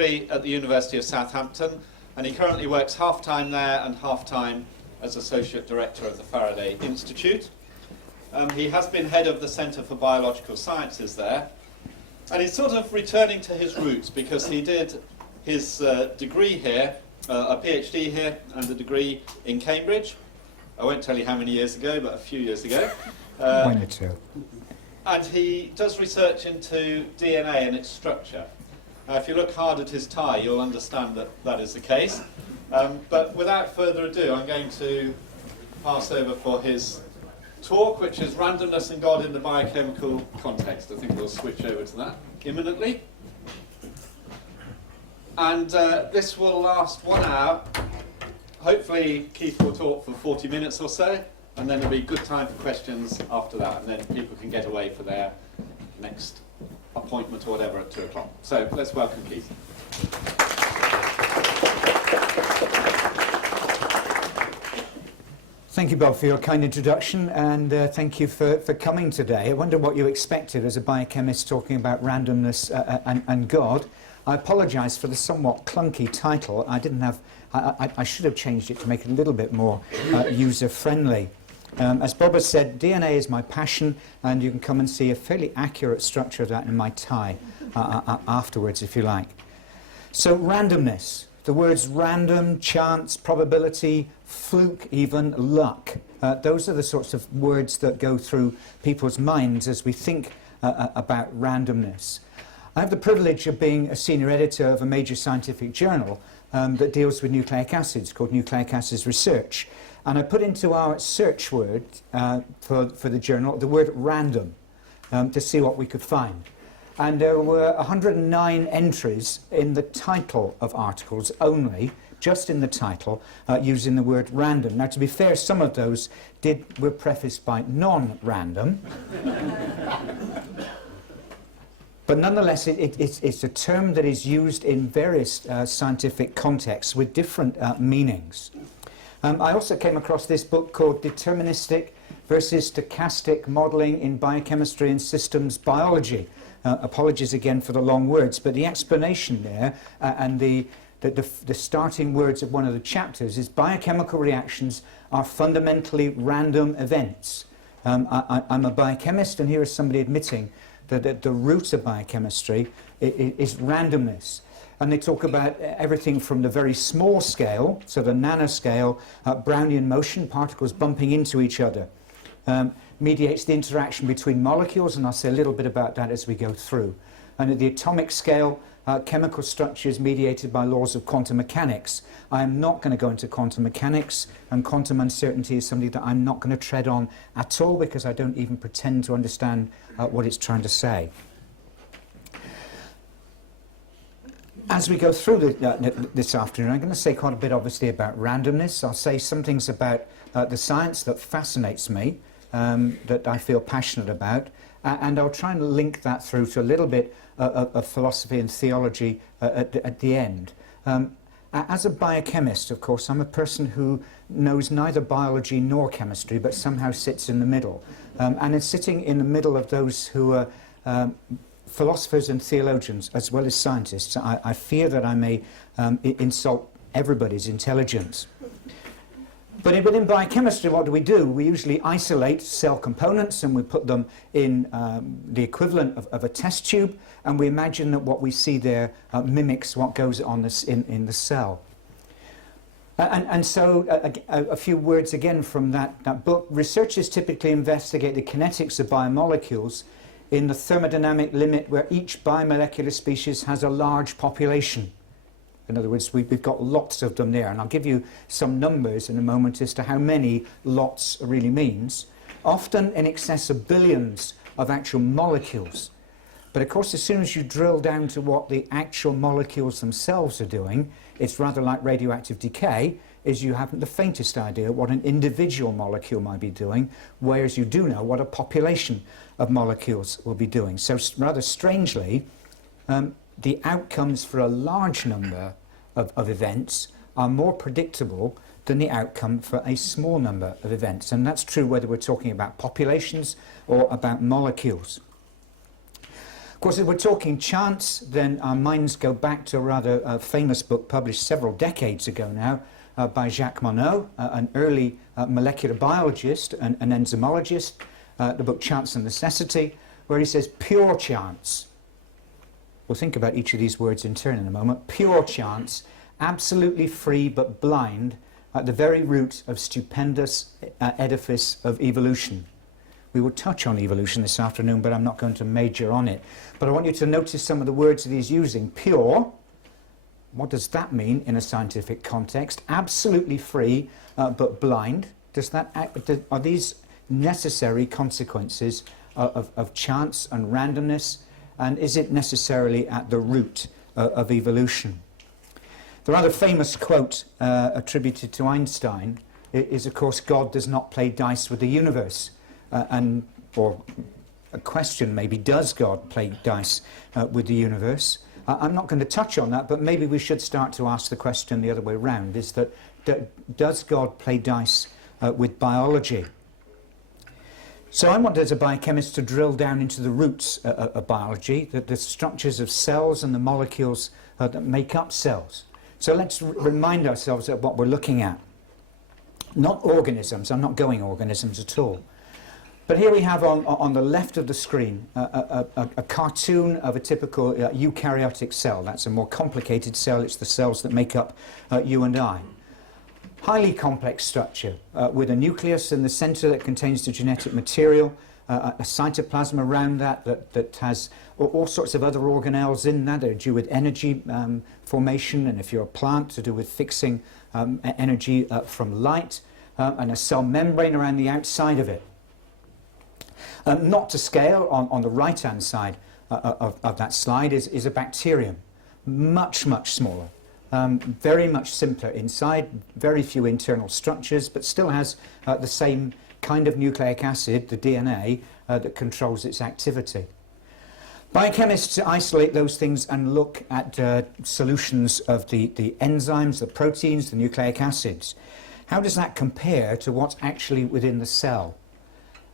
at the University of Southampton, and he currently works half-time there and half-time as Associate Director of the Faraday Institute. He has been head of the Centre for Biological Sciences there, and he's sort of returning to his roots because he did his degree here, a PhD here, and a degree in Cambridge. I won't tell you how many years ago, but a few years ago. 1 or 2. And he does research into DNA and its structure. If you look hard at his tie, you'll understand that that is the case. But without further ado, I'm going to pass over for his talk, which is Randomness and God in the Biochemical Context. I think we'll switch over to that imminently. And this will last 1 hour. Hopefully Keith will talk for 40 minutes or so, and then there'll be good time for questions after that, and then people can get away for their next appointment or whatever at 2 o'clock. So let's welcome Keith. Thank you, Bob, for your kind introduction, and thank you for coming today. I wonder what you expected as a biochemist talking about randomness and God. I apologise for the somewhat clunky title. I should have changed it to make it a little bit more user-friendly. As Bob has said, DNA is my passion, and you can come and see a fairly accurate structure of that in my tie afterwards, if you like. So, randomness. The words random, chance, probability, fluke even, luck. Those are the sorts of words that go through people's minds as we think about randomness. I have the privilege of being a senior editor of a major scientific journal that deals with nucleic acids, called Nucleic Acids Research. And I put into our search word for the journal the word random to see what we could find. And there were 109 entries in the title of articles only, just in the title, using the word random. Now, to be fair, some of those were prefaced by non-random. But nonetheless, it's a term that is used in various scientific contexts with different meanings. I also came across this book called Deterministic versus Stochastic Modelling in Biochemistry and Systems Biology. Apologies again for the long words, but the explanation there and the starting words of one of the chapters is biochemical reactions are fundamentally random events. I'm a biochemist, and here is somebody admitting that at the root of biochemistry is randomness. And they talk about everything from the very small scale, so the nanoscale, Brownian motion, particles bumping into each other, mediates the interaction between molecules, and I'll say a little bit about that as we go through. And at the atomic scale, chemical structures mediated by laws of quantum mechanics. I am not going to go into quantum mechanics, and quantum uncertainty is something that I'm not going to tread on at all because I don't even pretend to understand what it's trying to say. As we go through this afternoon, I'm going to say quite a bit, obviously, about randomness. I'll say some things about the science that fascinates me, that I feel passionate about, and I'll try and link that through to a little bit of philosophy and theology at the end. As a biochemist, of course, I'm a person who knows neither biology nor chemistry, but somehow sits in the middle. And is sitting in the middle of those who are philosophers and theologians, as well as scientists. I fear that I may insult everybody's intelligence. But within biochemistry, what do? We usually isolate cell components, and we put them in the equivalent of a test tube, and we imagine that what we see there mimics what goes on in the cell. And so a few words again from that book. Researchers typically investigate the kinetics of biomolecules in the thermodynamic limit where each biomolecular species has a large population. In other words, we've got lots of them there, and I'll give you some numbers in a moment as to how many lots really means. Often in excess of billions of actual molecules. But of course, as soon as you drill down to what the actual molecules themselves are doing, it's rather like radioactive decay, is you haven't the faintest idea what an individual molecule might be doing, whereas you do know what a population of molecules will be doing. So rather strangely, the outcomes for a large number of events are more predictable than the outcome for a small number of events. And that's true whether we're talking about populations or about molecules. Of course, if we're talking chance, then our minds go back to a rather famous book published several decades ago now by Jacques Monod, an early molecular biologist and an enzymologist, the book Chance and Necessity, where he says pure chance. We'll think about each of these words in turn in a moment. Pure chance, absolutely free but blind, at the very root of stupendous edifice of evolution. We will touch on evolution this afternoon, but I'm not going to major on it. But I want you to notice some of the words that he's using. Pure, what does that mean in a scientific context? Absolutely free, but blind. Are these necessary consequences of chance and randomness? And is it necessarily at the root of evolution? The rather famous quote attributed to Einstein is, of course, God does not play dice with the universe. Or a question maybe, does God play dice with the universe? I'm not going to touch on that, but maybe we should start to ask the question the other way around, is that does God play dice with biology? So I want, as a biochemist, to drill down into the roots of biology, the structures of cells and the molecules that make up cells. So let's remind ourselves of what we're looking at. Not organisms, I'm not going organisms at all. But here we have on the left of the screen a cartoon of a typical eukaryotic cell. That's a more complicated cell. It's the cells that make up you and I. Highly complex structure with a nucleus in the center that contains the genetic material, a cytoplasm around that has all sorts of other organelles in that. They're due with energy formation, and if you're a plant, to do with fixing energy from light, and a cell membrane around the outside of it. Not to scale, on the right-hand side of that slide is a bacterium, much, much smaller, very much simpler inside, very few internal structures, but still has the same kind of nucleic acid, the DNA, that controls its activity. Biochemists isolate those things and look at solutions of the enzymes, the proteins, the nucleic acids. How does that compare to what's actually within the cell?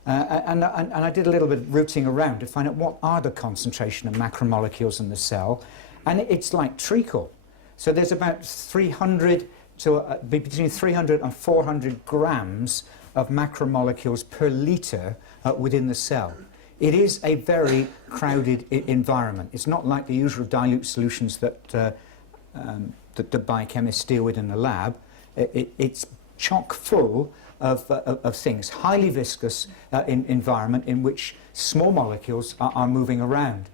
And I did a little bit of rooting around to find out what are the concentration of macromolecules in the cell, and it's like treacle. So there's about 300 to between 300 and 400 grams of macromolecules per litre within the cell. It is a very crowded environment. It's not like the usual dilute solutions that the biochemists deal with in the lab. It's chock full of things, highly viscous environment in which small molecules are moving around.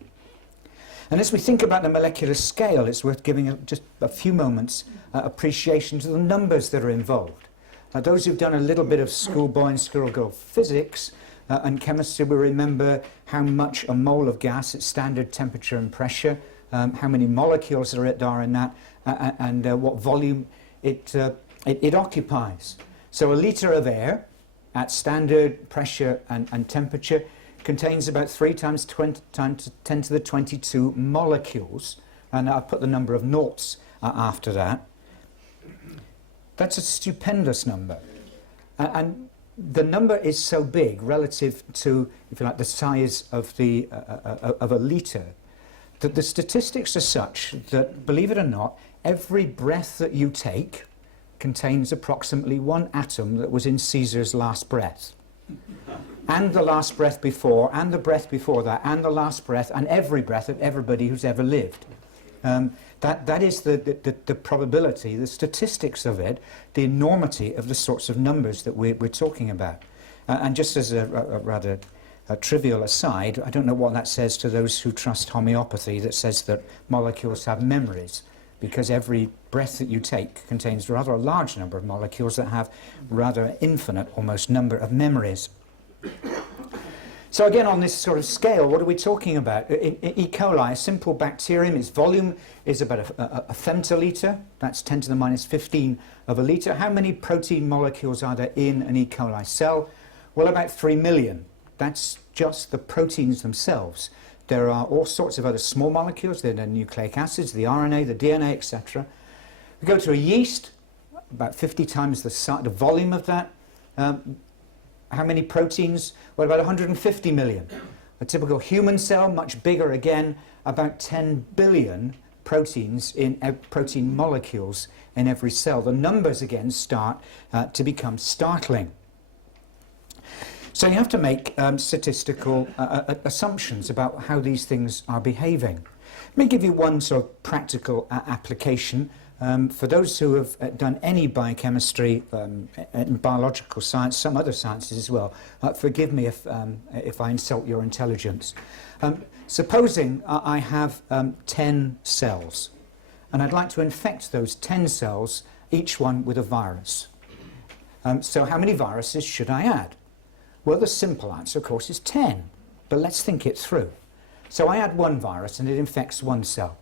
And as we think about the molecular scale, it's worth giving just a few moments appreciation to the numbers that are involved. Those who've done a little bit of schoolboy and schoolgirl physics and chemistry will remember how much a mole of gas at standard temperature and pressure, how many molecules there are in that, and what volume it occupies. So a litre of air at standard pressure and temperature contains about 3 times 10 to the 22 molecules, and I'll put the number of noughts after that. That's a stupendous number. And the number is so big relative to, if you like, the size of a litre, that the statistics are such that, believe it or not, every breath that you take contains approximately 1 atom that was in Caesar's last breath. And the last breath before, and the breath before that, and the last breath, and every breath of everybody who's ever lived. That is the probability, the statistics of it, the enormity of the sorts of numbers that we're talking about. And just as a rather trivial aside, I don't know what that says to those who trust homeopathy that says that molecules have memories, because every breath that you take contains rather a large number of molecules that have rather infinite, almost, number of memories. So again, on this sort of scale, what are we talking about? In E. coli, a simple bacterium, its volume is about a femtoliter. That's 10 to the minus 15 of a litre. How many protein molecules are there in an E. coli cell? Well, about 3 million. That's just the proteins themselves. There are all sorts of other small molecules. There are nucleic acids, the RNA, the DNA, etc. We go to a yeast, about 50 times the volume of that. How many proteins? Well, about 150 million. A typical human cell, much bigger again, about 10 billion proteins in protein molecules in every cell. The numbers again start to become startling. So you have to make statistical assumptions about how these things are behaving. Let me give you one sort of practical application. For those who have done any biochemistry and biological science, some other sciences as well, forgive me if I insult your intelligence. Supposing I have 10 cells, and I'd like to infect those 10 cells, each one with a virus. So how many viruses should I add? Well, the simple answer, of course, is 10. But let's think it through. So I add one virus and it infects one cell.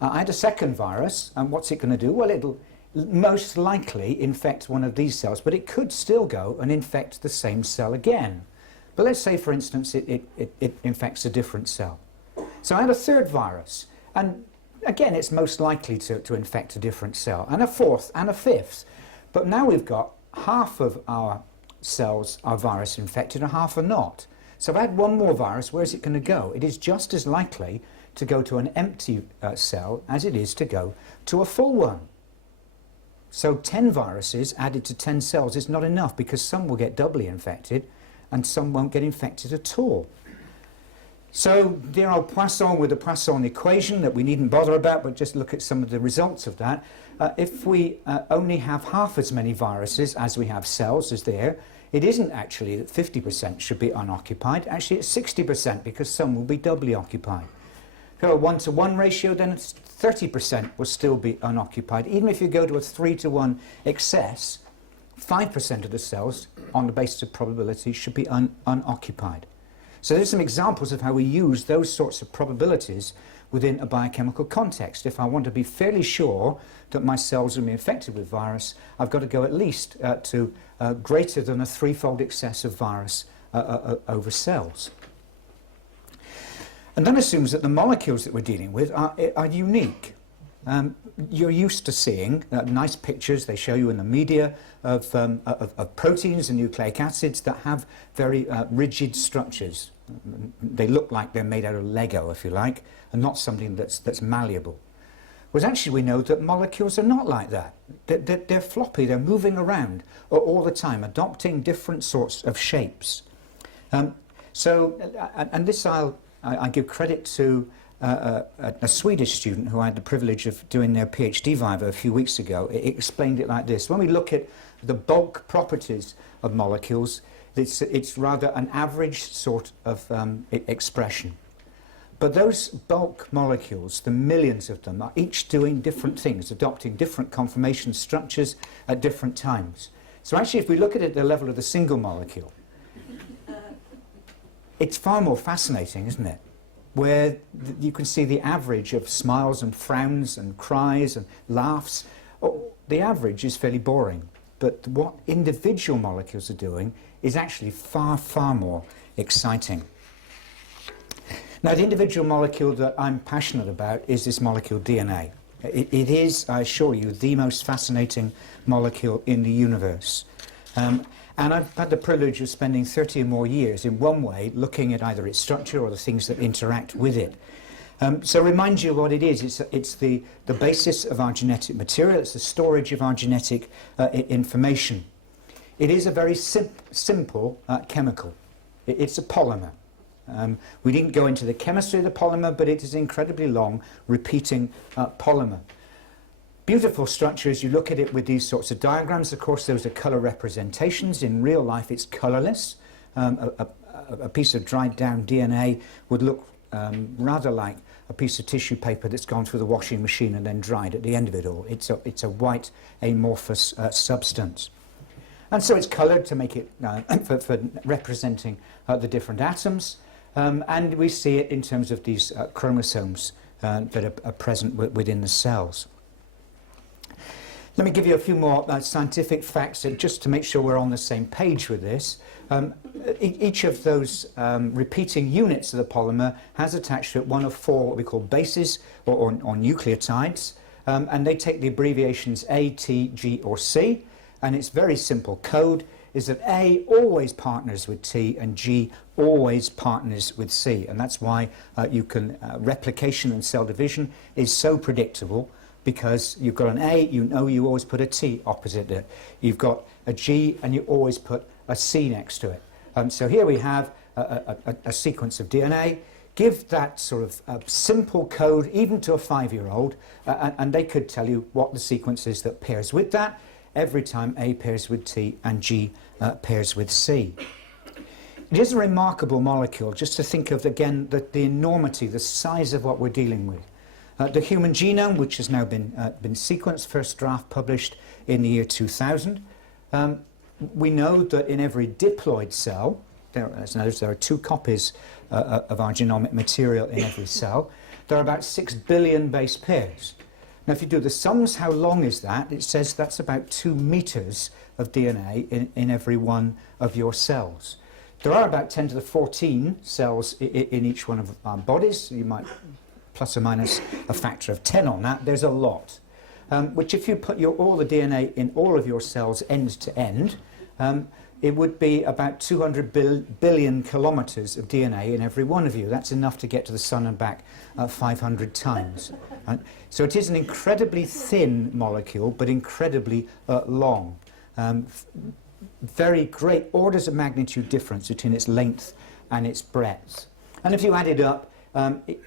I add a second virus, and what's it going to do? Well, it'll most likely infect one of these cells, but it could still go and infect the same cell again. But let's say, for instance, it infects a different cell. So I add a third virus, and again, it's most likely to infect a different cell, and a fourth and a fifth. But now we've got half of our cells are virus infected and half are not. So if I add one more virus, where's it going to go? It is just as likely to go to an empty cell as it is to go to a full one. So 10 viruses added to 10 cells is not enough, because some will get doubly infected and some won't get infected at all. So dear old Poisson with the Poisson equation that we needn't bother about, but just look at some of the results of that. If we only have half as many viruses as we have cells as there, it isn't actually that 50% should be unoccupied. Actually, it's 60%, because some will be doubly occupied. If you have a 1-to-1 ratio, then it's 30% will still be unoccupied. Even if you go to a 3-to-1 excess, 5% of the cells, on the basis of probability, should be unoccupied. So there's some examples of how we use those sorts of probabilities within a biochemical context. If I want to be fairly sure that my cells will be infected with virus, I've got to go at least to greater than a threefold excess of virus over cells. And that assumes that the molecules that we're dealing with are unique. You're used to seeing nice pictures, they show you in the media, of proteins and nucleic acids that have very rigid structures. They look like they're made out of Lego, if you like, and not something that's malleable. Whereas actually we know that molecules are not like that. They're floppy, they're moving around all the time, adopting different sorts of shapes. And this I give credit to a Swedish student who I had the privilege of doing their PhD viva a few weeks ago. It explained it like this. When we look at the bulk properties of molecules, it's rather an average sort of expression. But those bulk molecules, the millions of them, are each doing different things, adopting different conformation structures at different times. So actually, if we look at it at the level of the single molecule, it's far more fascinating, isn't it? Where you can see the average of smiles and frowns and cries and laughs. The average is fairly boring, but what individual molecules are doing is actually far, far more exciting. Now, the individual molecule that I'm passionate about is this molecule DNA. It is, I assure you, the most fascinating molecule in the universe. And I've had the privilege of spending 30 or more years in one way looking at either its structure or the things that interact with it. So remind you of what it is. It's the basis of our genetic material. It's the storage of our genetic information. It is a very simple chemical. It's a polymer. We didn't go into the chemistry of the polymer, but it is an incredibly long repeating polymer. Beautiful structure as you look at it with these sorts of diagrams. Of course, those are colour representations. In real life, it's colourless. A piece of dried down DNA would look rather like a piece of tissue paper that's gone through the washing machine and then dried at the end of it all. It's a white amorphous substance. And so it's coloured to make it for representing the different atoms. And we see it in terms of these chromosomes that are present within the cells. Let me give you a few more scientific facts just to make sure we're on the same page with this. Each of those repeating units of the polymer has attached to it one of four what we call bases or nucleotides, and they take the abbreviations A, T, G or C, and it's very simple code. is that A always partners with T and G always partners with C. And that's why replication and cell division is so predictable, because you've got an A, you know you always put a T opposite it. You've got a G and you always put a C next to it. So here we have a sequence of DNA. Give that sort of simple code even to a 5-year-old, and they could tell you what the sequence is that pairs with that every time A pairs with T and G pairs with C. It is a remarkable molecule, just to think of, again, the enormity, the size of what we're dealing with. The human genome, which has now been sequenced, first draft published in the year 2000. We know that in every diploid cell, there are 2 copies of our genomic material in every cell. There are about 6 billion base pairs. Now, if you do the sums, how long is that? It says that's about 2 meters of DNA in every one of your cells. There are about 10 to the 14 cells in each one of our bodies. You might plus or minus a factor of 10 on that. There's a lot. Which, if you put all the DNA in all of your cells end to end, it would be about 200 billion kilometers of DNA in every one of you. That's enough to get to the sun and back 500 times. So it is an incredibly thin molecule, but incredibly long. Very great orders of magnitude difference between its length and its breadth. And if you add it up,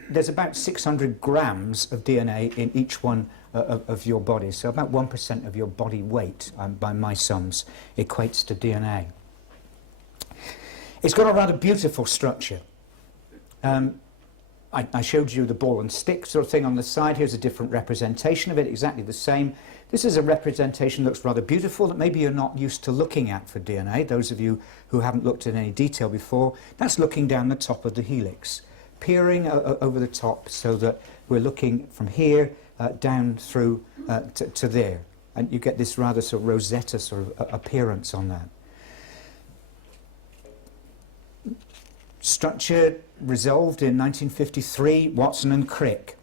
there's about 600 grams of DNA in each one of your body. So about 1% of your body weight, by my sums, equates to DNA. It's got a rather beautiful structure. I showed you the ball and stick sort of thing on the side. Here's a different representation of it, exactly the same. This is a representation that looks rather beautiful, that maybe you're not used to looking at for DNA. Those of you who haven't looked at any detail before, that's looking down the top of the helix, peering over the top, so that we're looking from here down through to there. And you get this rather sort of Rosetta sort of appearance on that. Structure resolved in 1953, Watson and Crick.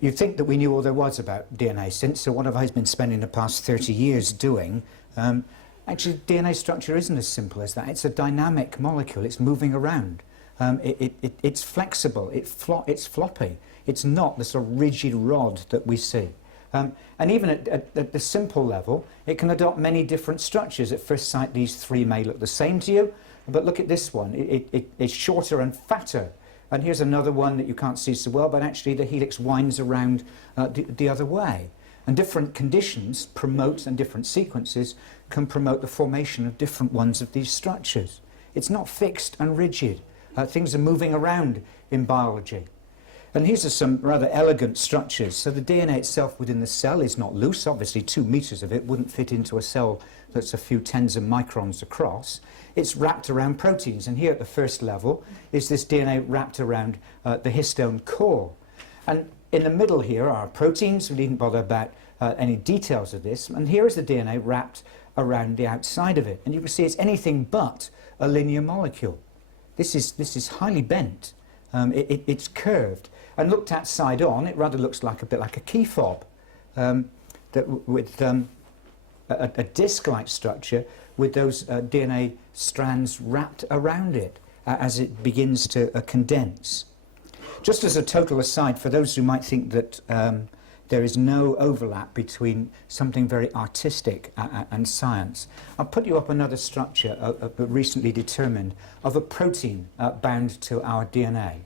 You'd think that we knew all there was about DNA since, so what have I been spending the past 30 years doing? Actually, DNA structure isn't as simple as that. It's a dynamic molecule. It's moving around. It's flexible. It's floppy. It's not the sort of rigid rod that we see. And even at the simple level, it can adopt many different structures. At first sight, these 3 may look the same to you, but look at this one. It's shorter and fatter. And here's another one that you can't see so well, but actually the helix winds around the other way. And different conditions promote, and different sequences can promote the formation of different ones of these structures. It's not fixed and rigid. Things are moving around in biology. And these are some rather elegant structures. So the DNA itself within the cell is not loose. Obviously 2 meters of it wouldn't fit into a cell that's a few tens of microns across. It's wrapped around proteins. And here at the first level is this DNA wrapped around the histone core. And in the middle here are proteins. We needn't bother about any details of this. And here is the DNA wrapped around the outside of it. And you can see it's anything but a linear molecule. This is highly bent. It's curved. And looked at side on, it rather looks like a bit like a key fob with a disc-like structure with those DNA strands wrapped around it as it begins to condense. Just as a total aside, for those who might think that there is no overlap between something very artistic and science, I'll put you up another structure recently determined of a protein bound to our DNA.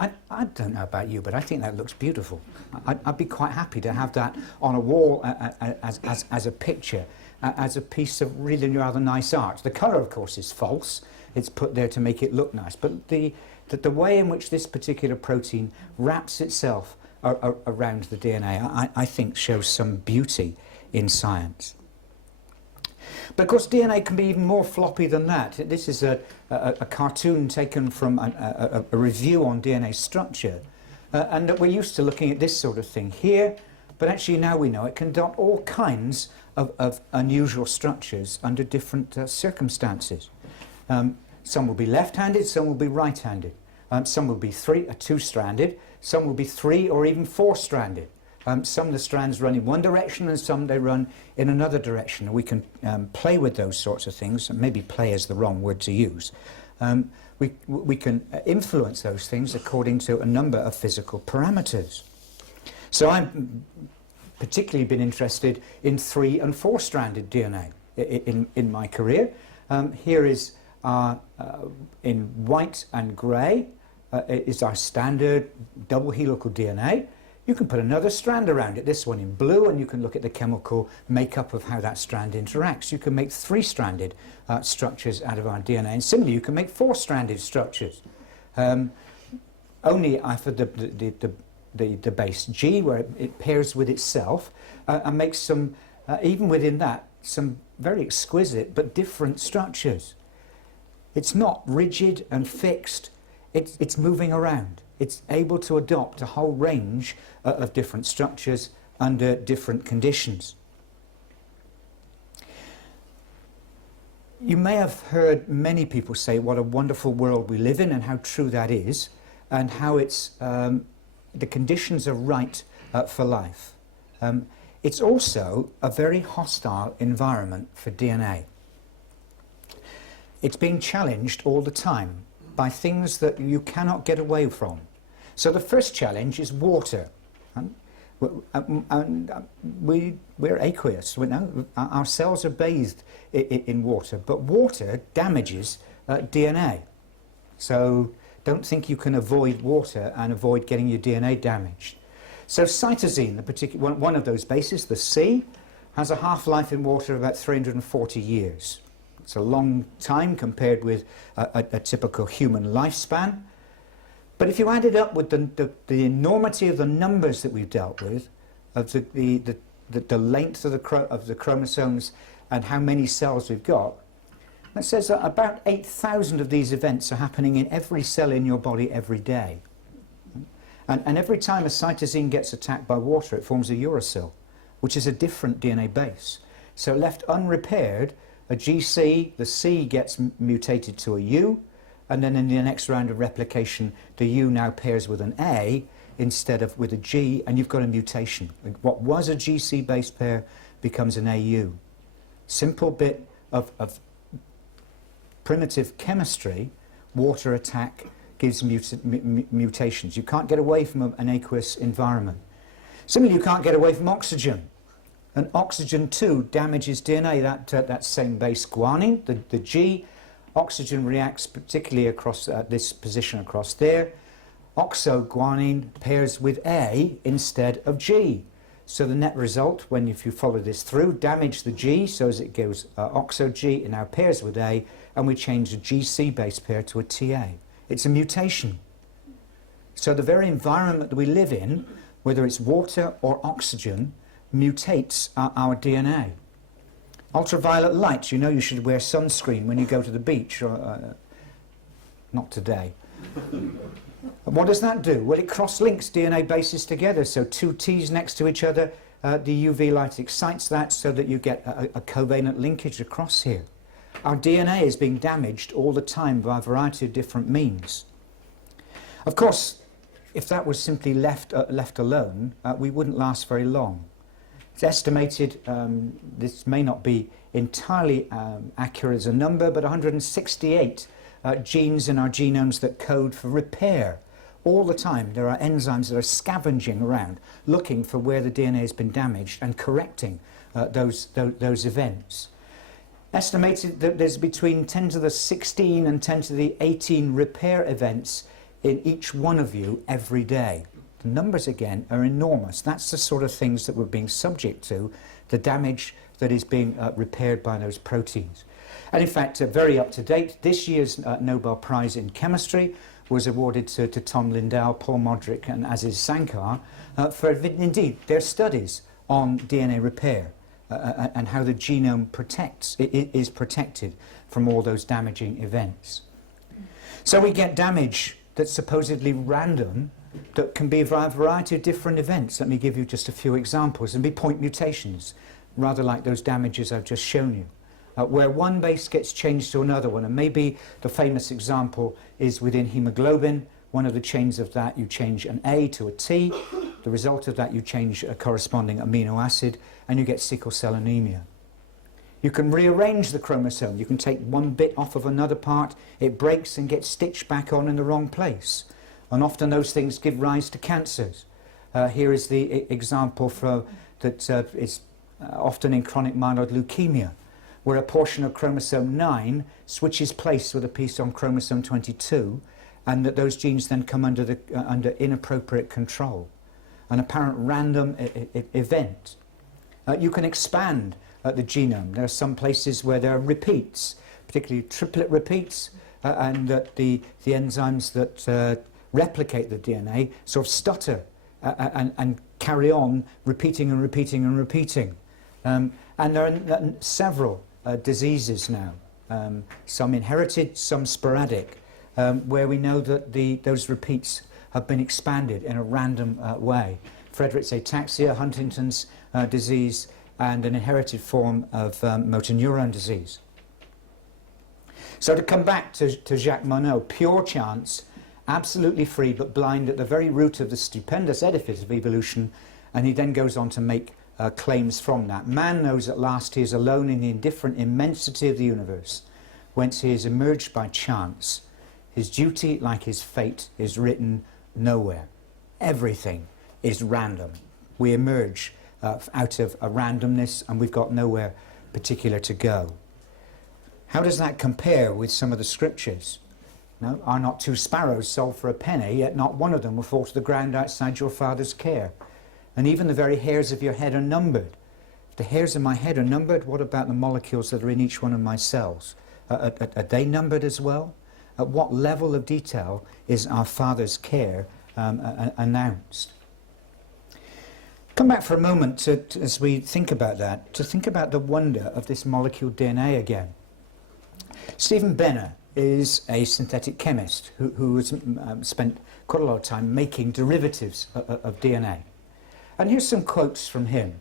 I don't know about you, but I think that looks beautiful. I'd be quite happy to have that on a wall as a picture, as a piece of really rather nice art. The colour, of course, is false. It's put there to make it look nice. But the way in which this particular protein wraps itself around the DNA, I think shows some beauty in science. But of course DNA can be even more floppy than that. This is a cartoon taken from a review on DNA structure, and that we're used to looking at this sort of thing here, but actually now we know it can adopt all kinds of unusual structures under different circumstances. Some will be left-handed, some will be right-handed. Some will be two-stranded, some will be 3 or even 4-stranded. Some of the strands run in one direction and some they run in another direction. We can play with those sorts of things, and maybe play is the wrong word to use. We can influence those things according to a number of physical parameters. So I've particularly been interested in 3- and 4-stranded DNA in my career. Here is in white and grey is our standard double helical DNA. You can put another strand around it, this one in blue, and you can look at the chemical makeup of how that strand interacts. You can make 3-stranded structures out of our DNA, and similarly you can make 4-stranded structures. Only for the base G, where it pairs with itself, and makes some, even within that, some very exquisite but different structures. It's not rigid and fixed, it's moving around. It's able to adopt a whole range of different structures under different conditions. You may have heard many people say what a wonderful world we live in, and how true that is, and how it's, the conditions are right for life. It's also a very hostile environment for DNA. It's being challenged all the time by things that you cannot get away from. So the first challenge is water. We're aqueous. Our cells are bathed in water, but water damages DNA. So don't think you can avoid water and avoid getting your DNA damaged. So cytosine, the particular one of those bases, the C, has a half-life in water of about 340 years. It's a long time compared with a typical human lifespan. But if you add it up with the enormity of the numbers that we've dealt with, of the length of the chromosomes and how many cells we've got, that says that about 8,000 of these events are happening in every cell in your body every day. And every time a cytosine gets attacked by water, it forms a uracil, which is a different DNA base. So left unrepaired, a GC, the C gets mutated to a U, and then in the next round of replication, the U now pairs with an A instead of with a G, and you've got a mutation. What was a GC base pair becomes an AU. Simple bit of primitive chemistry. Water attack gives mutations. You can't get away from an aqueous environment. Similarly, you can't get away from oxygen. And oxygen too damages DNA, that same base guanine, the G. Oxygen reacts particularly across this position across there. Oxoguanine pairs with A instead of G. So the net result, if you follow this through, damage the G, so as it goes oxo-G, it now pairs with A, and we change the GC base pair to a TA. It's a mutation. So the very environment that we live in, whether it's water or oxygen, mutates our DNA. Ultraviolet light, you know you should wear sunscreen when you go to the beach, or not today. What does that do? Well, it cross-links DNA bases together, so 2 T's next to each other, the UV light excites that so that you get a covalent linkage across here. Our DNA is being damaged all the time by a variety of different means. Of course, if that was simply left alone, we wouldn't last very long. It's estimated, this may not be entirely accurate as a number, but 168 genes in our genomes that code for repair. All the time there are enzymes that are scavenging around, looking for where the DNA has been damaged and correcting those events. Estimated that there's between 10 to the 16 and 10 to the 18 repair events in each one of you every day. The numbers, again, are enormous. That's the sort of things that we're being subject to, the damage that is being repaired by those proteins. And in fact, very up to date, this year's Nobel Prize in Chemistry was awarded to Tom Lindau, Paul Modric and Aziz Sankar for, indeed, their studies on DNA repair and how the genome is protected from all those damaging events. So we get damage that's supposedly random, that can be a variety of different events. Let me give you just a few examples, and be point mutations, rather like those damages I've just shown you, where one base gets changed to another one. And maybe the famous example is within hemoglobin. One of the chains of that, you change an A to a T. The result of that, you change a corresponding amino acid and you get sickle cell anemia. You can rearrange the chromosome. You can take one bit off of another part, it breaks and gets stitched back on in the wrong place. And often those things give rise to cancers. Here is the example that is often in chronic myeloid leukemia, where a portion of chromosome 9 switches place with a piece on chromosome 22, and that those genes then come under inappropriate control. An apparent random event. You can expand the genome. There are some places where there are repeats, particularly triplet repeats, and that the enzymes that replicate the DNA sort of stutter and carry on repeating and repeating and repeating. And there are several diseases now, some inherited, some sporadic, where we know that those repeats have been expanded in a random way. Friedreich's ataxia, Huntington's disease, and an inherited form of motor neuron disease. So to come back to Jacques Monod, pure chance, absolutely free but blind at the very root of the stupendous edifice of evolution, and he then goes on to make claims from that. Man knows at last he is alone in the indifferent immensity of the universe, whence he has emerged by chance. His duty, like his fate, is written nowhere. Everything is random. We emerge out of a randomness, and we've got nowhere particular to go. How does that compare with some of the scriptures? No, are not two sparrows sold for a penny, yet not one of them will fall to the ground outside your Father's care. And even the very hairs of your head are numbered. If the hairs of my head are numbered, what about the molecules that are in each one of my cells? Are they numbered as well? At what level of detail is our Father's care announced? Come back for a moment as we think about that, to think about the wonder of this molecule DNA again. Stephen Benner is a synthetic chemist who has spent quite a lot of time making derivatives of DNA. And here's some quotes from him.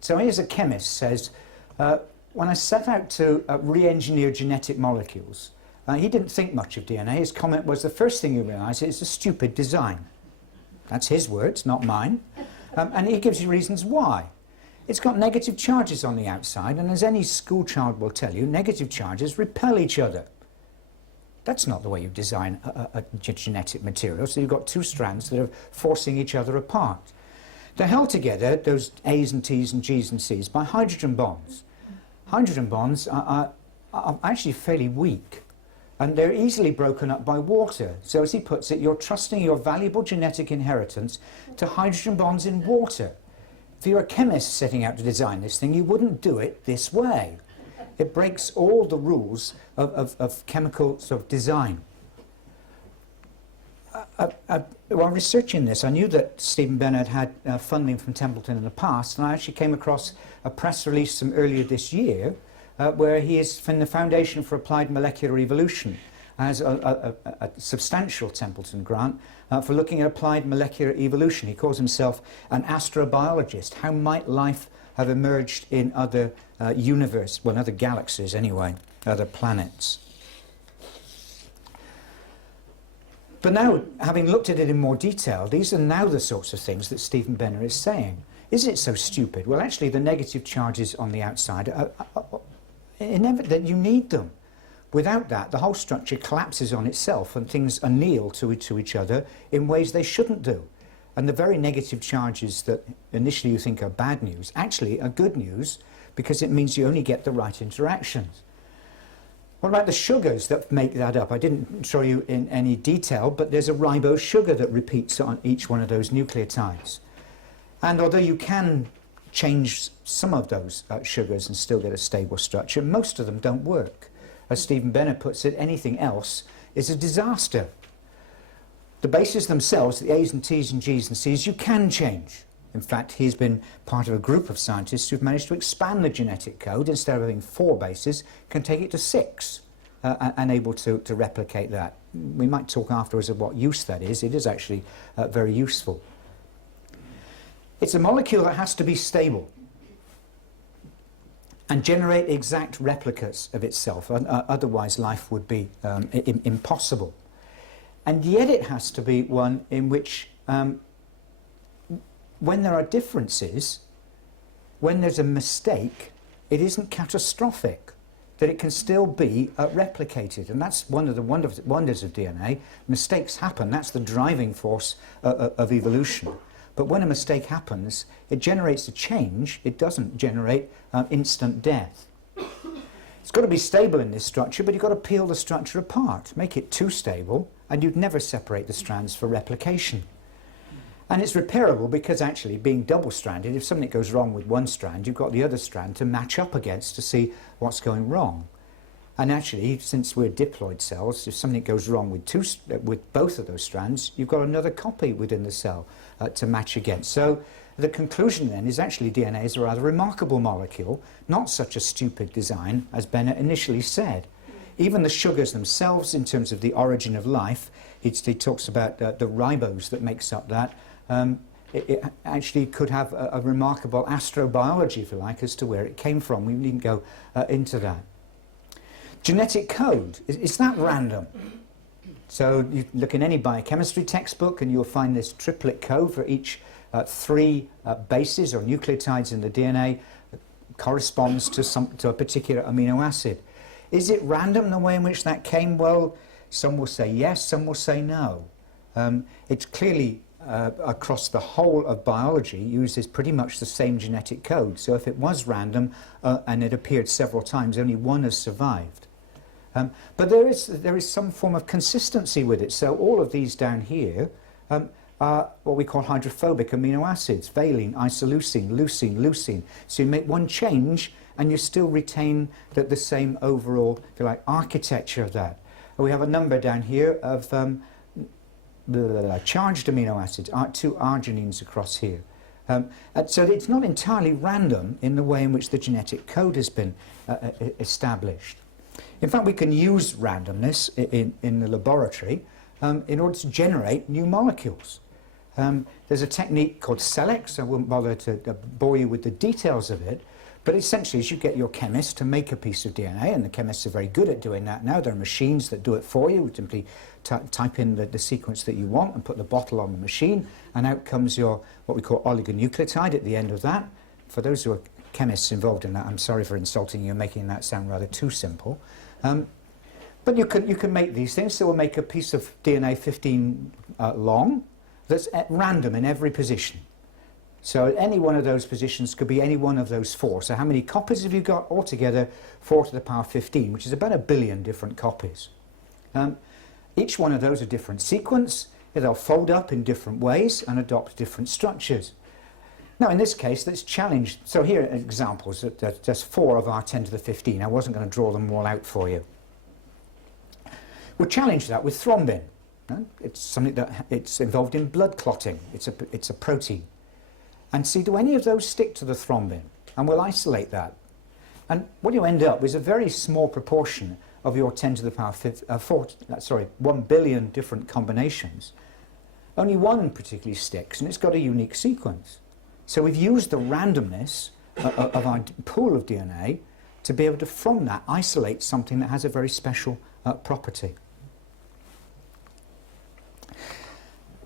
So he, as a chemist, says, when I set out to re-engineer genetic molecules, he didn't think much of DNA. His comment was, the first thing you realise is a stupid design. That's his words, not mine. And he gives you reasons why. It's got negative charges on the outside, and as any school child will tell you, negative charges repel each other. That's not the way you design a genetic material, so you've got two strands that are forcing each other apart. They're held together, those A's and T's and G's and C's, by hydrogen bonds. Hydrogen bonds are actually fairly weak, and they're easily broken up by water. So as he puts it, you're trusting your valuable genetic inheritance to hydrogen bonds in water. If you're a chemist setting out to design this thing, you wouldn't do it this way. It breaks all the rules of chemical sort of design. While researching this, I knew that Stephen Benner had funding from Templeton in the past, and I actually came across a press release from earlier this year where he is from the Foundation for Applied Molecular Evolution, has a substantial Templeton grant for looking at applied molecular evolution. He calls himself an astrobiologist. How might life have emerged in other universes, well, other galaxies anyway, other planets? But now, having looked at it in more detail, these are now the sorts of things that Stephen Benner is saying. Is it so stupid? Well, actually, the negative charges on the outside are inevitable. You need them. Without that, the whole structure collapses on itself and things anneal to each other in ways they shouldn't do. And the very negative charges that initially you think are bad news actually are good news, because it means you only get the right interactions. What about the sugars that make that up? I didn't show you in any detail, but there's a ribose sugar that repeats on each one of those nucleotides. And although you can change some of those sugars and still get a stable structure, most of them don't work. As Stephen Benner puts it, anything else is a disaster. The bases themselves, the A's and T's and G's and C's, you can change. In fact, he's been part of a group of scientists who've managed to expand the genetic code. Instead of having 4 bases, can take it to 6 and able to replicate that. We might talk afterwards of what use that is. It is actually very useful. It's a molecule that has to be stable and generate exact replicas of itself. Otherwise, life would be impossible. And yet it has to be one in which when there are differences, when there's a mistake, it isn't catastrophic, that it can still be replicated. And that's one of the wonders of DNA. Mistakes happen. That's the driving force of evolution. But when a mistake happens, it generates a change. It doesn't generate instant death. It's got to be stable in this structure, but you've got to peel the structure apart, make it too stable, and you'd never separate the strands for replication. And it's repairable because actually being double-stranded, if something goes wrong with one strand, you've got the other strand to match up against to see what's going wrong. And actually, since we're diploid cells, if something goes wrong with both of those strands, you've got another copy within the cell to match against. So the conclusion then is actually DNA is a rather remarkable molecule, not such a stupid design as Bennett initially said. Even the sugars themselves, in terms of the origin of life, he talks about the ribose that makes up that. It actually could have a remarkable astrobiology, if you like, as to where it came from. We needn't go into that. Genetic code, is that random? So you look in any biochemistry textbook and you'll find this triplet code for each 3 bases or nucleotides in the DNA corresponds to a particular amino acid. Is it random the way in which that came? Well, some will say yes, some will say no. It's clearly across the whole of biology uses pretty much the same genetic code. So if it was random and it appeared several times, only one has survived. But there is some form of consistency with it. So all of these down here are what we call hydrophobic amino acids: valine, isoleucine, leucine, leucine. So you make one change and you still retain the same overall, if you like, architecture of that. And we have a number down here of charged amino acids, 2 arginines across here. So it's not entirely random in the way in which the genetic code has been established. In fact, we can use randomness in the laboratory in order to generate new molecules. There's a technique called SELEX. I won't bother to bore you with the details of it, but essentially is you get your chemist to make a piece of DNA, and the chemists are very good at doing that now. There are machines that do it for you. You simply type in the sequence that you want and put the bottle on the machine, and out comes your what we call oligonucleotide at the end of that. For those who are chemists involved in that, I'm sorry for insulting you, making that sound rather too simple. But you can make these things. So we'll make a piece of DNA 15 long that's at random in every position. So any one of those positions could be any one of those 4. So how many copies have you got? Altogether 4 to the power 15, which is about 1 billion different copies. Each one of those a different sequence. They'll fold up in different ways and adopt different structures. Now in this case, that's challenged. So here are examples. There's 4 of our 10 to the 15. I wasn't going to draw them all out for you. We'll challenge that with thrombin. It's something that it's involved in blood clotting. It's a protein. And see, do any of those stick to the thrombin? And we'll isolate that. And what you end up is a very small proportion of your 10 to the power 1 billion different combinations. Only one particularly sticks, and it's got a unique sequence. So we've used the randomness of our pool of DNA to be able to, from that, isolate something that has a very special property.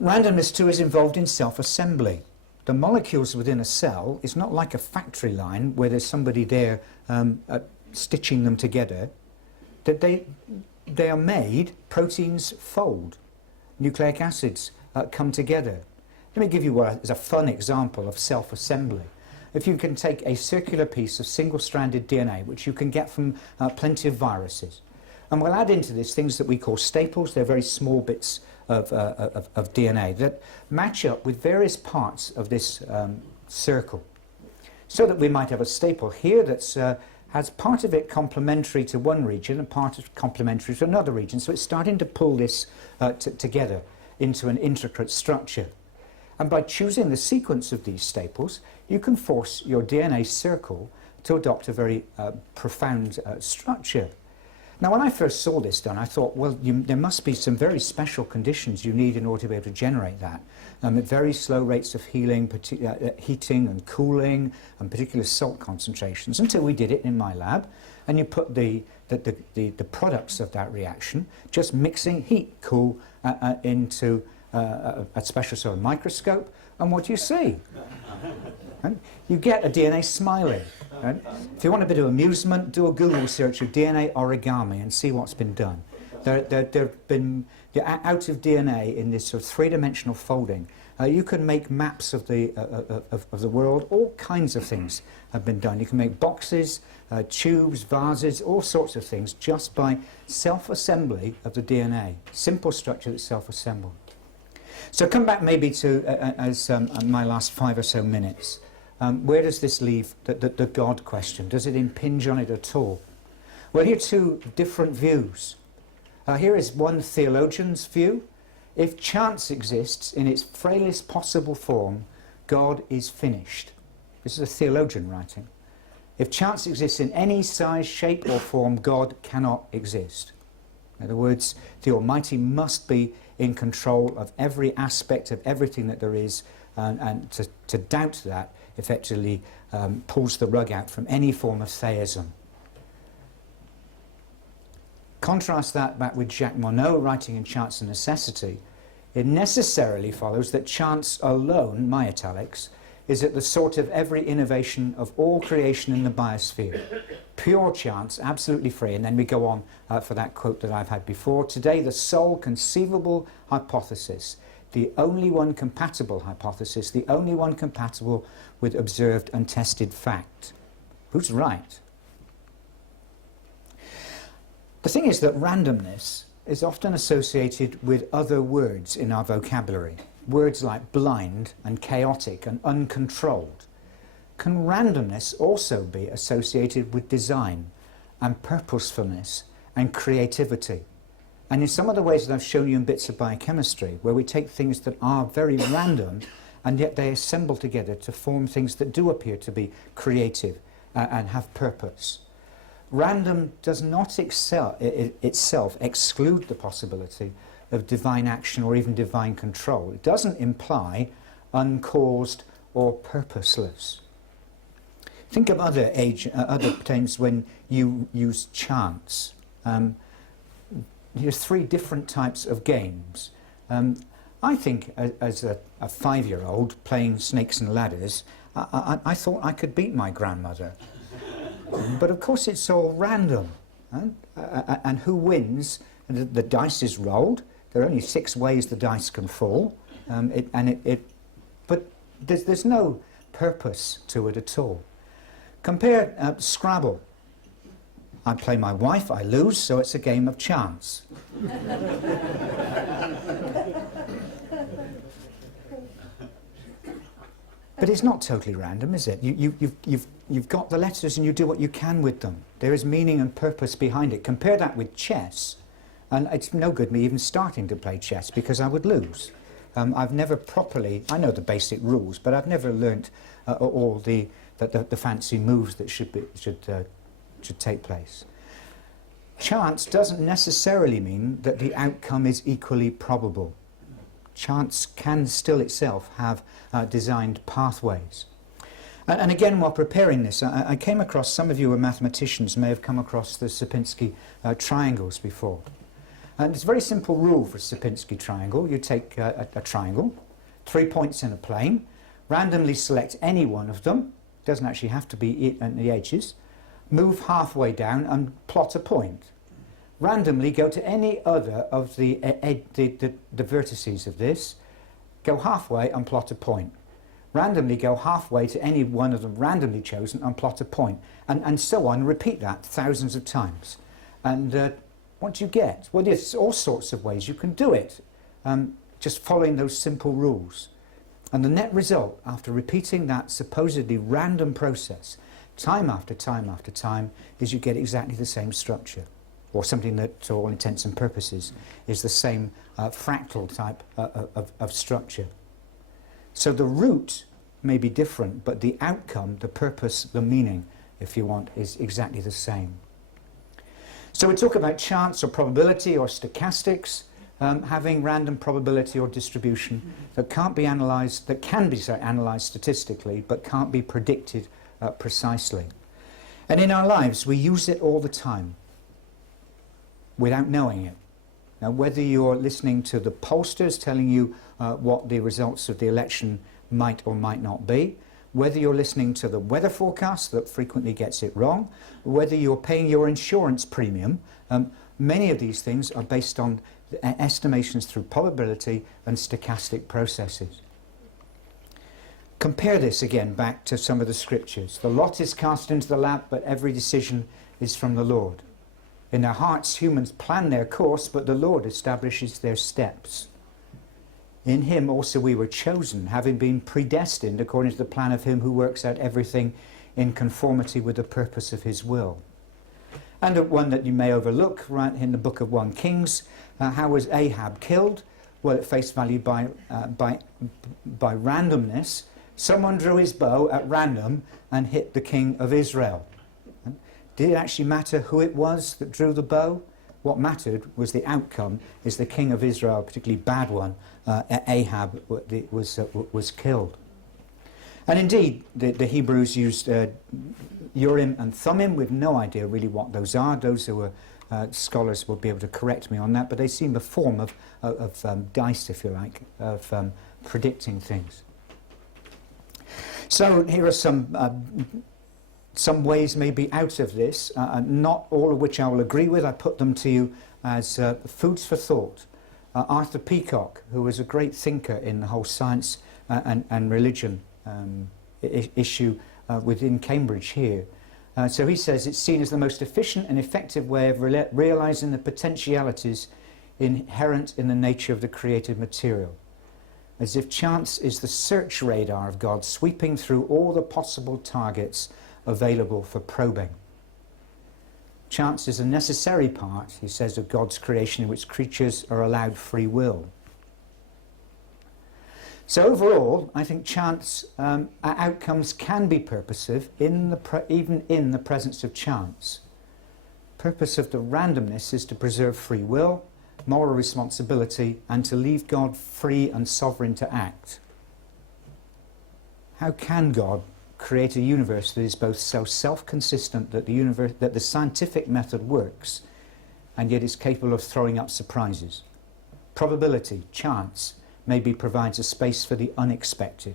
Randomness, too, is involved in self-assembly. The molecules within a cell is not like a factory line where there's somebody there stitching them together. That they are made, proteins fold, nucleic acids come together. Let me give you what is a fun example of self-assembly. If you can take a circular piece of single-stranded DNA, which you can get from plenty of viruses, and we'll add into this things that we call staples. They're very small bits of DNA that match up with various parts of this circle. So that we might have a staple here that's has part of it complementary to one region and part of it complementary to another region. So it's starting to pull this together into an intricate structure. And by choosing the sequence of these staples, you can force your DNA circle to adopt a very profound structure. Now, when I first saw this done, I thought, well, there must be some very special conditions you need in order to be able to generate that. At very slow rates of heating and cooling, and particular salt concentrations, until we did it in my lab. And you put the products of that reaction, just mixing heat, cool, into a special sort of microscope, and what do you see? Right? You get a DNA smiley. Right? If you want a bit of amusement, do a Google search of DNA origami and see what's been done. There have been, out of DNA in this sort of three-dimensional folding, you can make maps of the world. All kinds of things have been done. You can make boxes, tubes, vases, all sorts of things just by self-assembly of the DNA. Simple structure that's self-assembled. So come back maybe to my last 5 or so minutes. Where does this leave the God question? Does it impinge on it at all? Well, here are two different views. Here is one theologian's view. If chance exists in its frailest possible form, God is finished. This is a theologian writing. If chance exists in any size, shape or form, God cannot exist. In other words, the Almighty must be in control of every aspect of everything that there is, and to doubt that effectively pulls the rug out from any form of theism. Contrast that back with Jacques Monod writing in Chance and Necessity. It necessarily follows that chance alone, my italics, is at the sort of every innovation of all creation in the biosphere. Pure chance, absolutely free. And then we go on for that quote that I've had before. Today, the sole conceivable hypothesis, the only one compatible hypothesis, the only one compatible with observed and tested fact. Who's right? The thing is that randomness is often associated with other words in our vocabulary. Words like blind and chaotic and uncontrolled. Can randomness also be associated with design and purposefulness and creativity? And in some of the ways that I've shown you in bits of biochemistry, where we take things that are very random and yet they assemble together to form things that do appear to be creative and have purpose. Random does not itself exclude the possibility of divine action or even divine control. It doesn't imply uncaused or purposeless. Think of other times when you use chance. Here's 3 different types of games. I think as a 5-year-old playing snakes and ladders, I thought I could beat my grandmother. But of course it's all random. And who wins? The dice is rolled. There are only 6 ways the dice can fall. But there's no purpose to it at all. Compare Scrabble. I play my wife, I lose, so it's a game of chance. But it's not totally random, is it? You've got the letters and you do what you can with them. There is meaning and purpose behind it. Compare that with chess, and it's no good me even starting to play chess because I would lose. I've never properly, I know the basic rules, but I've never learnt all the fancy moves that should take place. Chance doesn't necessarily mean that the outcome is equally probable. Chance can still itself have designed pathways. And again, while preparing this, I came across, some of you are mathematicians, may have come across the Sierpinski triangles before. And it's a very simple rule for a Sierpinski triangle. You take a triangle, 3 points in a plane, randomly select any one of them, doesn't actually have to be at the edges, move halfway down and plot a point. Randomly go to any other of the vertices of this, go halfway and plot a point. Randomly go halfway to any one of them randomly chosen and plot a point. And so on, repeat that thousands of times. And what do you get? Well, there's all sorts of ways you can do it, just following those simple rules. And the net result, after repeating that supposedly random process, time after time after time, is you get exactly the same structure, or something that, to all intents and purposes, is the same fractal type of structure. So the root may be different, but the outcome, the purpose, the meaning, if you want, is exactly the same. So we talk about chance or probability or stochastics, having random probability or distribution that can't be analysed, that can be analysed statistically, but can't be predicted precisely. And in our lives, we use it all the time without knowing it. Now, whether you're listening to the pollsters telling you what the results of the election might or might not be, whether you're listening to the weather forecast that frequently gets it wrong, whether you're paying your insurance premium, many of these things are based on estimations through probability and stochastic processes. Compare this again back to some of the scriptures. The lot is cast into the lap, but every decision is from the Lord. In their hearts, humans plan their course, but the Lord establishes their steps. In him also we were chosen, having been predestined according to the plan of him who works out everything in conformity with the purpose of his will. And one that you may overlook, right in the book of 1 Kings, how was Ahab killed? Well, at face value by randomness. Someone drew his bow at random and hit the king of Israel. Did it actually matter who it was that drew the bow? What mattered was the outcome, is the king of Israel, a particularly bad one, Ahab, was killed. And indeed, the Hebrews used Urim and Thummim, with no idea really what those are. Those who are scholars will be able to correct me on that, but they seem a form of dice, if you like, of predicting things. So here are some ways maybe out of this, not all of which I will agree with. I put them to you as foods for thought. Arthur Peacock, who was a great thinker in the whole science and religion issue within Cambridge here. So he says it's seen as the most efficient and effective way of realizing the potentialities inherent in the nature of the created material. As if chance is the search radar of God, sweeping through all the possible targets available for probing. Chance is a necessary part, he says, of God's creation in which creatures are allowed free will. So overall, I think chance outcomes can be purposive even in the presence of chance. Purpose of the randomness is to preserve free will, moral responsibility, and to leave God free and sovereign to act. How can God create a universe that is both so self-consistent that the scientific method works, and yet is capable of throwing up surprises? Probability, chance, maybe provides a space for the unexpected,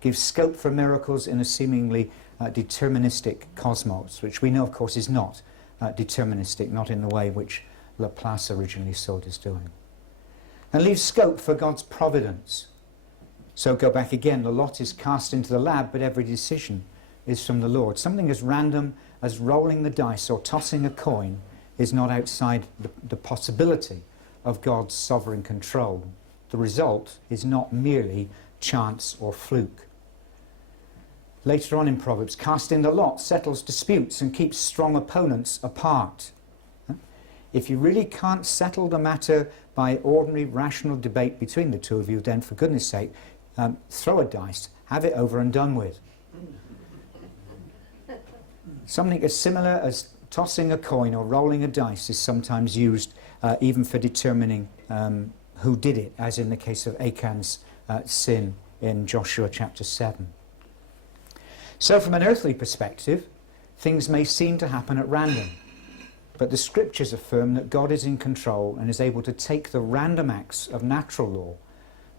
gives scope for miracles in a seemingly deterministic cosmos, which we know, of course, is not deterministic, not in the way which Laplace originally saw it as doing. And leaves scope for God's providence. So go back again, the lot is cast into the lab, but every decision is from the Lord. Something as random as rolling the dice or tossing a coin is not outside the possibility of God's sovereign control. The result is not merely chance or fluke. Later on in Proverbs, casting the lot settles disputes and keeps strong opponents apart. If you really can't settle the matter by ordinary rational debate between the two of you, then for goodness sake, throw a dice, have it over and done with. Something as similar as tossing a coin or rolling a dice is sometimes used even for determining who did it, as in the case of Achan's sin in Joshua chapter 7. So from an earthly perspective, things may seem to happen at random, but the scriptures affirm that God is in control and is able to take the random acts of natural law,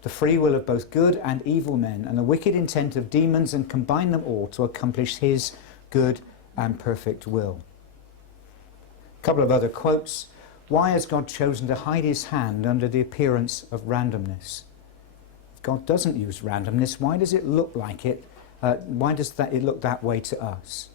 the free will of both good and evil men, and the wicked intent of demons, and combine them all to accomplish his good and perfect will. A couple of other quotes. Why has God chosen to hide his hand under the appearance of randomness? If God doesn't use randomness, why does it look like it? Why does it look that way to us?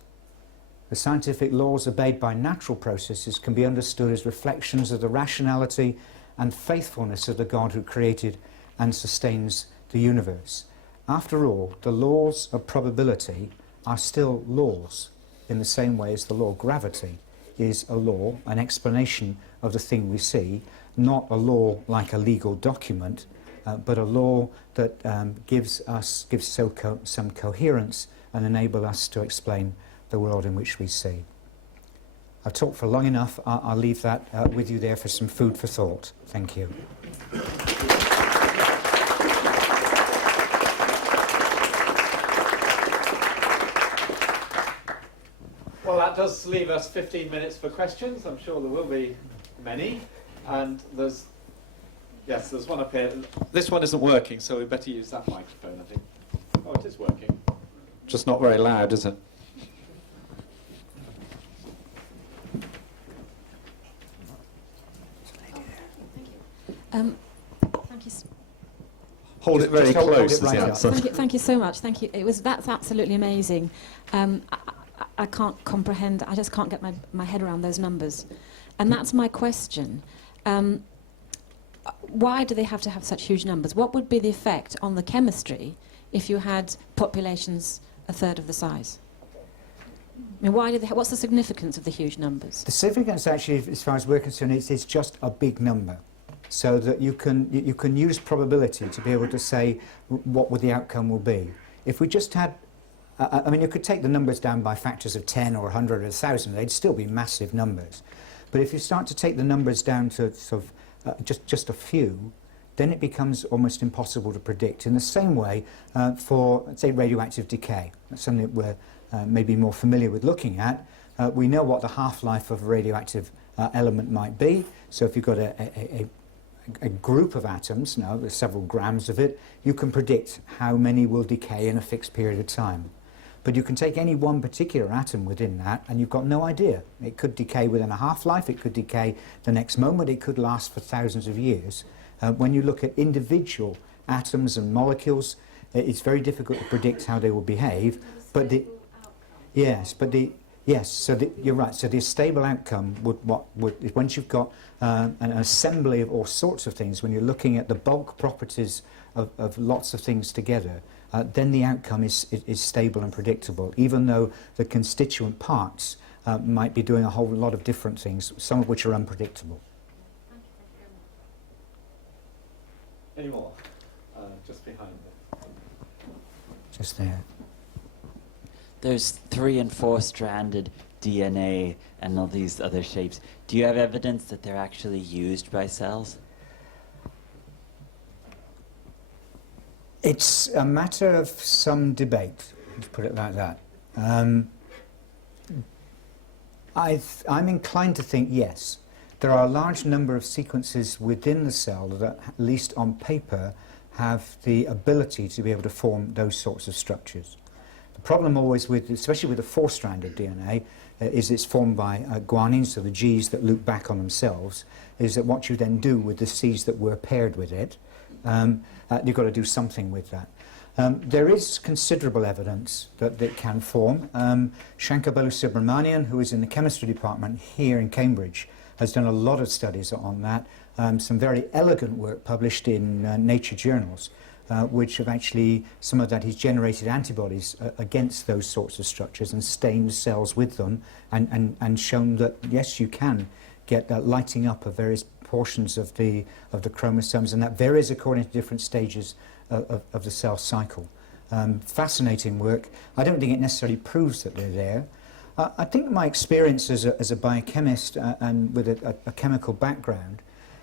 The scientific laws obeyed by natural processes can be understood as reflections of the rationality and faithfulness of the God who created and sustains the universe. After all, the laws of probability are still laws, in the same way as the law of gravity is a law, an explanation of the thing we see, not a law like a legal document, but a law that gives some coherence and enable us to explain the world in which we see. I've talked for long enough. I'll leave that with you there for some food for thought. Thank you. Well, that does leave us 15 minutes for questions. I'm sure there will be many. And there's one up here. This one isn't working, so we better use that microphone, I think. Oh, it is working. Just not very loud, is it? Thank you. Hold it very close is the right answer. Thank you so much. Thank you. That's absolutely amazing. I can't comprehend. I just can't get my head around those numbers, and that's my question. Why do they have to have such huge numbers? What would be the effect on the chemistry if you had populations a third of the size? I mean, what's the significance of the huge numbers? The significance, actually, as far as we're concerned, is it's just a big number, so that you can use probability to be able to say what would the outcome will be. If we just had, I mean, you could take the numbers down by factors of 10 or 100 or 1,000, they'd still be massive numbers. But if you start to take the numbers down to sort of just a few, then it becomes almost impossible to predict. In the same way, for, let's say, radioactive decay, that's something that we're maybe more familiar with looking at. We know what the half-life of a radioactive element might be. So if you've got a group of atoms, now there's several grams of it, you can predict how many will decay in a fixed period of time. But you can take any one particular atom within that and you've got no idea. It could decay within a half-life, it could decay the next moment, it could last for thousands of years. When you look at individual atoms and molecules, it's very difficult to predict how they will behave. But you're right. So the stable outcome would once you've got an assembly of all sorts of things, when you're looking at the bulk properties of lots of things together, then the outcome is stable and predictable, even though the constituent parts might be doing a whole lot of different things, some of which are unpredictable. Any more? Just behind there. Just there. There's 3- and 4-stranded DNA and all these other shapes. Do you have evidence that they're actually used by cells? It's a matter of some debate, let's put it like that. I'm inclined to think yes. There are a large number of sequences within the cell that, at least on paper, have the ability to be able to form those sorts of structures. The problem always with, especially with the 4-stranded DNA, is it's formed by guanine, so the G's that loop back on themselves, is that what you then do with the C's that were paired with it, you've got to do something with that. There is considerable evidence that it can form. Shankar Balasubramanian, who is in the chemistry department here in Cambridge, has done a lot of studies on that. Some very elegant work published in Nature journals, which have actually, some of that he's generated antibodies against those sorts of structures and stained cells with them and shown that, yes, you can get lighting up of various portions of the chromosomes, and that varies according to different stages of the cell cycle. Fascinating work. I don't think it necessarily proves that they're there. I think my experience as a biochemist and with a chemical background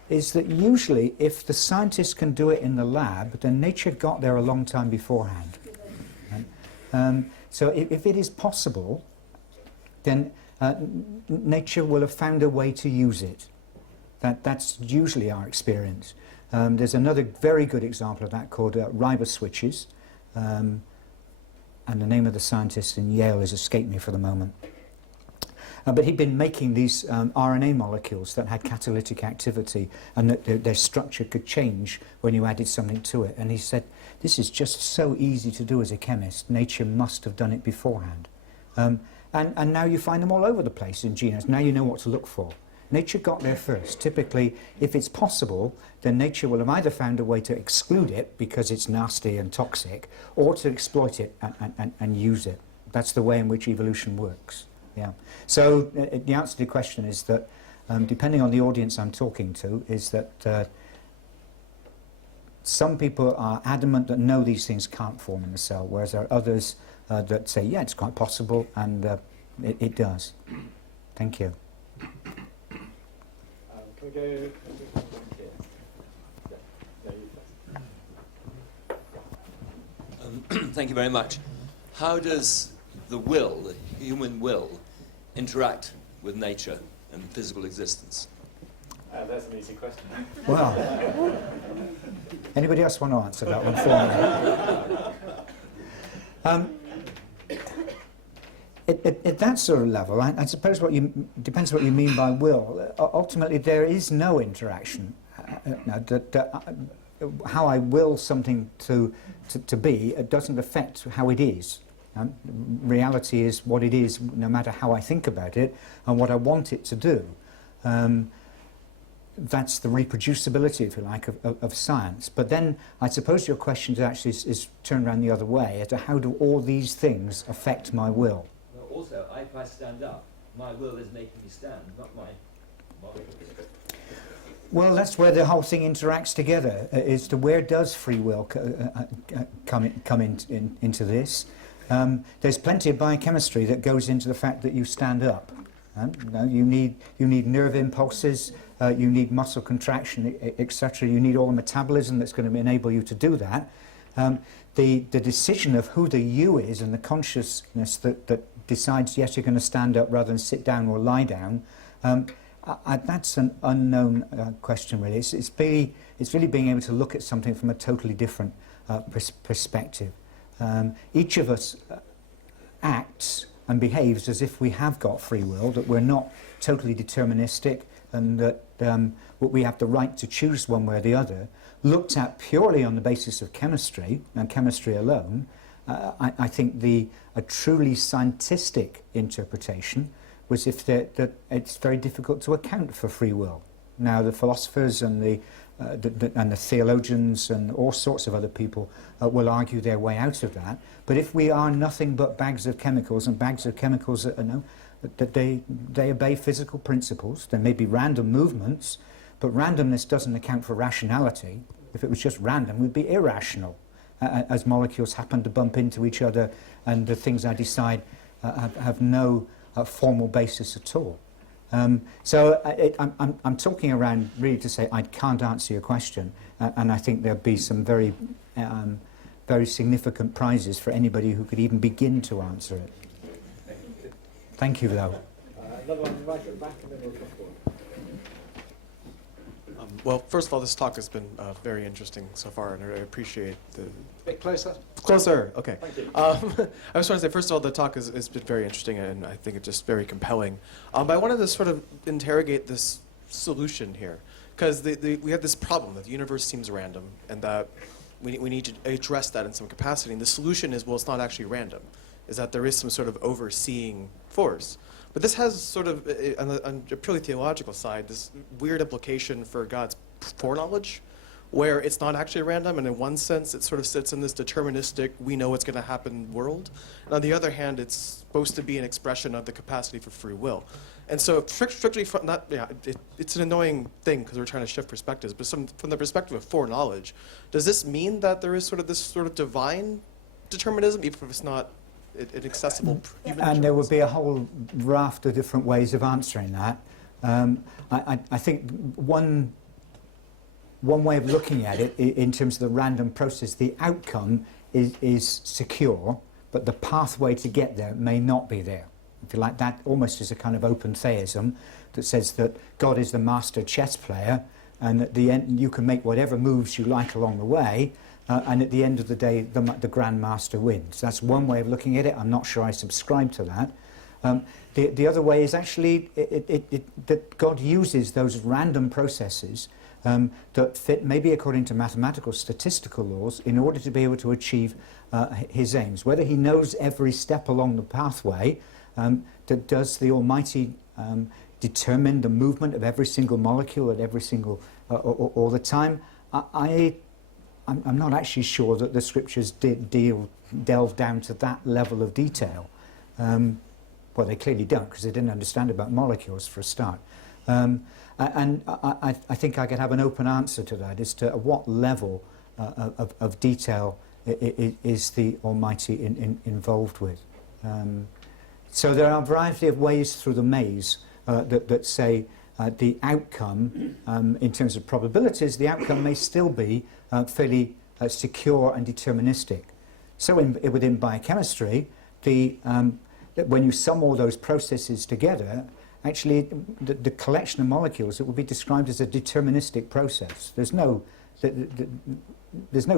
is that usually if the scientists can do it in the lab, then nature got there a long time beforehand. So if it is possible, then nature will have found a way to use it. That's usually our experience. There's another very good example of that called riboswitches, and the name of the scientist in Yale has escaped me for the moment. But he'd been making these RNA molecules that had catalytic activity and that their structure could change when you added something to it. And he said, this is just so easy to do as a chemist. Nature must have done it beforehand. And now you find them all over the place in genomes. Now you know what to look for. Nature got there first. Typically, if it's possible, then nature will have either found a way to exclude it because it's nasty and toxic, or to exploit it and use it. That's the way in which evolution works. Yeah. So the answer to the question is that, depending on the audience I'm talking to, is that some people are adamant that no, these things can't form in the cell, whereas there are others that say, yeah, it's quite possible, and it does. Thank you. Can we go here? Thank you very much. How does the will, the human will, interact with nature and physical existence? That's an easy question. Well, anybody else want to answer that one for me? At that sort of level, I suppose depends what you mean by will. Ultimately, there is no interaction. How I will something to be, it doesn't affect how it is. Reality is what it is, no matter how I think about it and what I want it to do. That's the reproducibility, if you like, of science. But then I suppose your question actually is turned around the other way, as to how do all these things affect my will? Well, also, if I stand up, my will is making me stand, not my molecules. Well, that's where the whole thing interacts together, as to where does free will come into this. There's plenty of biochemistry that goes into the fact that you stand up. You need nerve impulses, you need muscle contraction, etc. You need all the metabolism that's going to enable you to do that. The decision of who the you is and the consciousness that decides, yes, you're going to stand up rather than sit down or lie down, that's an unknown question, really. It's really being able to look at something from a totally different perspective. Each of us acts and behaves as if we have got free will, that we're not totally deterministic, and that we have the right to choose one way or the other. Looked at purely on the basis of chemistry, and chemistry alone, I think a truly scientific interpretation was that it's very difficult to account for free will. Now, the philosophers and the theologians and all sorts of other people will argue their way out of that. But if we are nothing but bags of chemicals, and bags of chemicals that they obey physical principles, there may be random movements, but randomness doesn't account for rationality. If it was just random, we'd be irrational, as molecules happen to bump into each other, and the things I decide have no formal basis at all. So I'm talking around really to say I can't answer your question, and I think there'll be some very significant prizes for anybody who could even begin to answer it. Thank you, though. Another one right at the back, and then we'll come forward. Well, first of all, this talk has been very interesting so far, and I appreciate the... A bit closer. Closer, okay. Thank you. I just want to say, first of all, the talk has been very interesting, and I think it's just very compelling. But I wanted to sort of interrogate this solution here, because we have this problem that the universe seems random, and that we need to address that in some capacity. And the solution is, well, it's not actually random, is that there is some sort of overseeing force. But this has sort of, on a purely theological side, this weird implication for God's foreknowledge, where it's not actually random, and in one sense it sort of sits in this deterministic, we know what's going to happen world. And on the other hand, it's supposed to be an expression of the capacity for free will. And so strictly from that, it's an annoying thing because we're trying to shift perspectives, but from the perspective of foreknowledge, does this mean that there is sort of this sort of divine determinism, even if it's not inaccessible human? And there would be a whole raft of different ways of answering that. I think one way of looking at it, in terms of the random process, the outcome is secure, but the pathway to get there may not be there. If you like, that almost is a kind of open theism that says that God is the master chess player, and at the end you can make whatever moves you like along the way, and at the end of the day the Grand Master wins. That's one way of looking at it. I'm not sure I subscribe to that. The other way is actually that God uses those random processes that fit maybe according to mathematical statistical laws in order to be able to achieve his aims. Whether he knows every step along the pathway, does the Almighty determine the movement of every single molecule at every single all the time? I'm not actually sure that the scriptures delve down to that level of detail. Well, they clearly don't, because they didn't understand about molecules for a start. And I think I could have an open answer to that as to what level of detail is the Almighty involved with. So there are a variety of ways through the maze that say the outcome, in terms of probabilities, the outcome may still be fairly secure and deterministic. So within biochemistry, when you sum all those processes together, actually the collection of molecules, it would be described as a deterministic process. There's no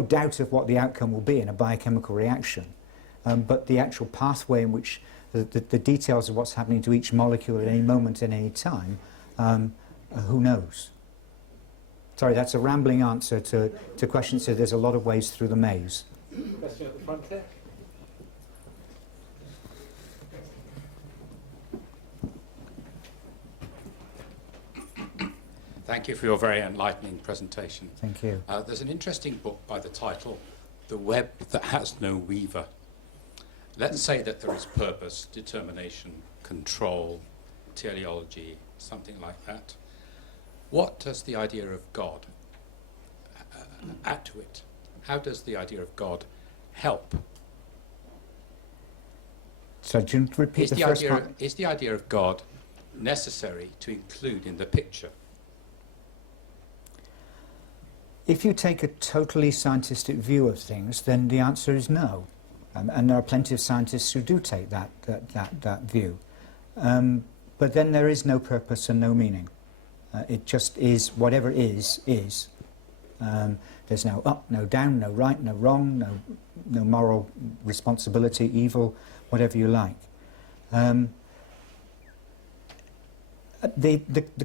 doubt of what the outcome will be in a biochemical reaction, but the actual pathway in which the details of what's happening to each molecule at any moment and any time, who knows? Sorry, that's a rambling answer to questions, so there's a lot of ways through the maze. Question at the front there. Thank you for your very enlightening presentation. Thank you. There's an interesting book by the title, The Web That Has No Weaver. Let's say that there is purpose, determination, control, teleology, something like that. What does the idea of God add to it? How does the idea of God help? So do you repeat the first part? Is the idea of God necessary to include in the picture? If you take a totally scientific view of things, then the answer is no. And there are plenty of scientists who do take that view. But then there is no purpose and no meaning. It just is, whatever is. There's no up, no down, no right, no wrong, no moral responsibility, evil, whatever you like. The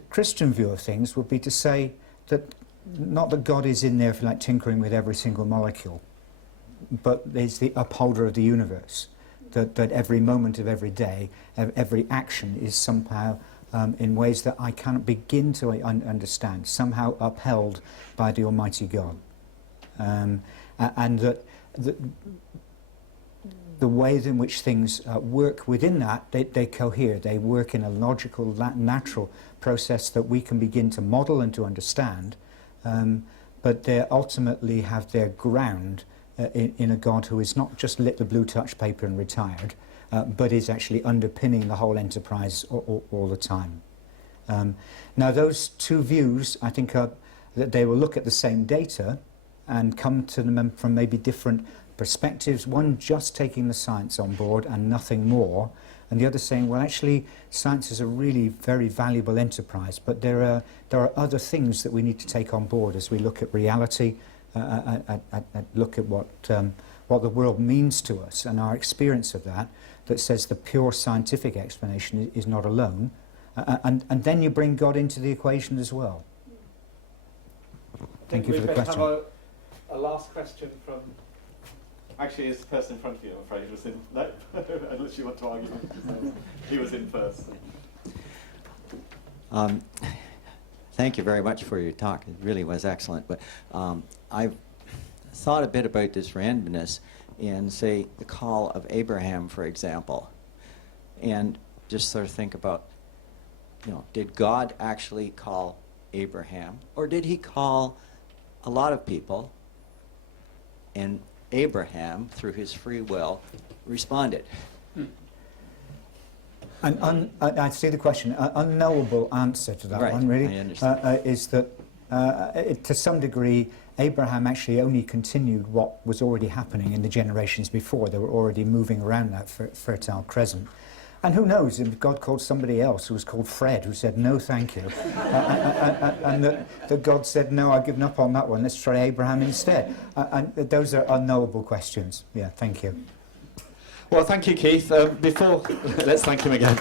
Christian view of things would be to say that not that God is in there, if you like, tinkering with every single molecule, but is the upholder of the universe, that every moment of every day, every action is somehow, in ways that I cannot begin to understand, somehow upheld by the Almighty God. And that the ways in which things work within that, they cohere, they work in a logical, natural process that we can begin to model and to understand, but they ultimately have their ground in a God who is not just lit the blue touch paper and retired, but is actually underpinning the whole enterprise all the time. Now those two views, I think, are that they will look at the same data and come to them from maybe different perspectives, one just taking the science on board and nothing more, and the other saying, well, actually, science is a really very valuable enterprise, but there are other things that we need to take on board as we look at reality, look at what the world means to us and our experience of that, that says the pure scientific explanation is not alone, and then you bring God into the equation as well. Thank you for the question. Have a last question from... Actually, it's the person in front of you, I'm afraid, was in... No, unless you want to argue. He was in first. Thank you very much for your talk. It really was excellent. But I've thought a bit about this randomness in, say, the call of Abraham, for example, and just sort of think about, did God actually call Abraham, or did he call a lot of people, and Abraham, through his free will, responded? I see the question. An unknowable answer to that one, really, I understand. is that to some degree, Abraham actually only continued what was already happening in the generations before. They were already moving around that fertile crescent. And who knows, if God called somebody else who was called Fred, who said, no, thank you. And that God said, no, I've given up on that one, let's try Abraham instead. And those are unknowable questions. Yeah, thank you. Well, thank you, Keith. Let's thank him again.